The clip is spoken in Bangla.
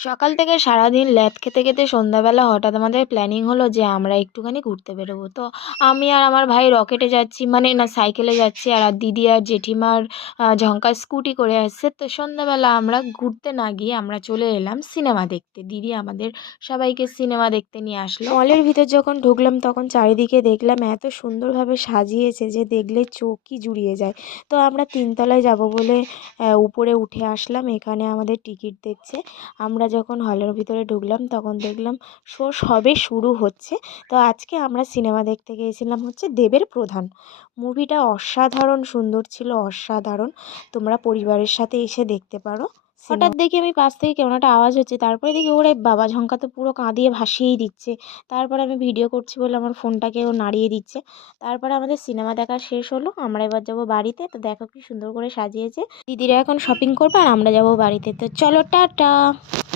সকাল থেকে সারাদিন ল্যাদ খেতে খেতে সন্ধ্যাবেলা হঠাৎ আমাদের প্ল্যানিং হলো যে আমরা একটুখানি ঘুরতে বেরোবো। তো আমি আর আমার ভাই রকেটে যাচ্ছি, মানে না সাইকেলে যাচ্ছি, আর দিদি আর জেঠিমার ঝঙ্কার স্কুটি করে আসছে। তো সন্ধ্যাবেলা আমরা ঘুরতে না গিয়ে আমরা চলে এলাম সিনেমা দেখতে। দিদি আমাদের সবাইকে সিনেমা দেখতে নিয়ে আসলো। মলের ভিতর যখন ঢুকলাম তখন চারিদিকে দেখলাম এত সুন্দরভাবে সাজিয়েছে যে দেখলে চোখই জুড়িয়ে যায়। তো আমরা তিনতলায় যাব বলে উপরে উঠে আসলাম। এখানে আমাদের টিকিট দেখছে। আমরা যখন হলের ভিতরে ঢুকলাম তখন দেখলাম শো সবে শুরু হচ্ছে। তো আজকে আমরা সিনেমা দেখতে গিয়েছিলাম হচ্ছে দেবের প্রধান। মুভিটা অসাধারণ সুন্দর ছিল, অসাধারণ। তোমরা পরিবারের সাথে এসে দেখতে পারো। হঠাৎ দেখি আমি পাশ থেকে কেমন একটা আওয়াজ হচ্ছে, তারপরে দেখি ওরে বাবা, ঝঙ্কা তো পুরো কাঁদিয়ে ভাসিয়েই দিচ্ছে। তারপরে আমি ভিডিও করছি বলে আমার ফোনটাকে ও নাড়িয়ে দিচ্ছে। তারপরে আমাদের সিনেমা দেখা শেষ হলো। আমরা এবার যাবো বাড়িতে। তো দেখো কি সুন্দর করে সাজিয়েছে। দিদিরা এখন শপিং করবে আর আমরা যাবো বাড়িতে। তো চলো, টাটা।